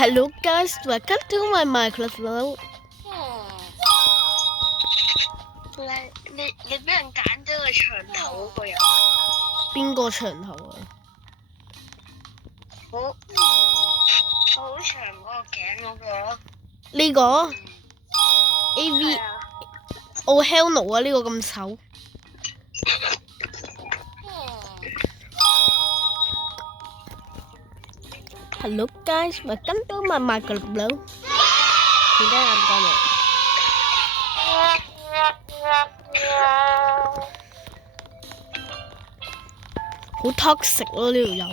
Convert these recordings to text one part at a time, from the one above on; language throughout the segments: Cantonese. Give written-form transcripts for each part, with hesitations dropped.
Hello guys, welcome to my Minecraft world。你俾人揀咗個長頭嗰個人，邊個長頭啊？好長嗰個頸嗰個。呢個 AV 係啊。Oh hell no 啊！呢個咁醜。Hello guys, welcome to my Minecraft world。點解咁講嘢？好 toxic 咯呢條友，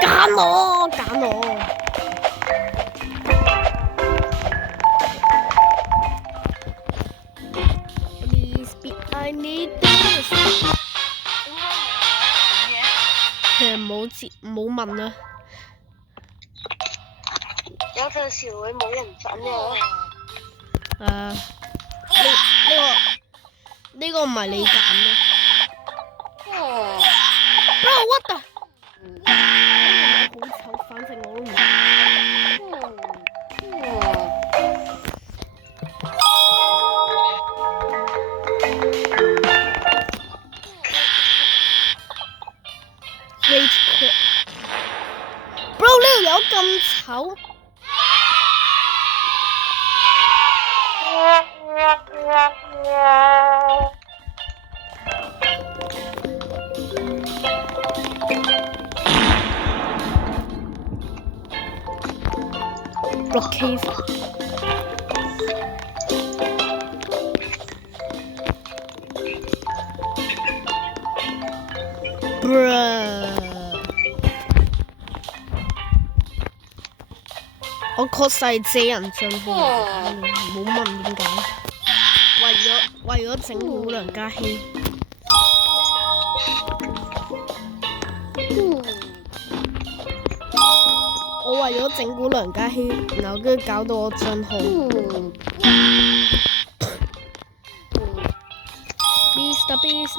揀我。Please be I need this。其實冇問啊。有陣時會冇人揀嘅。呢個唔係你揀咩？Bro what the？ 好醜，反正我都唔。Rage quit。Bro 呢條友咁醜。Block cave。我確實係借人帳號，冇問點解。為咗整蠱梁家希。我為咗整蠱梁家希，然後跟住搞到我帳號。Mr. Beast。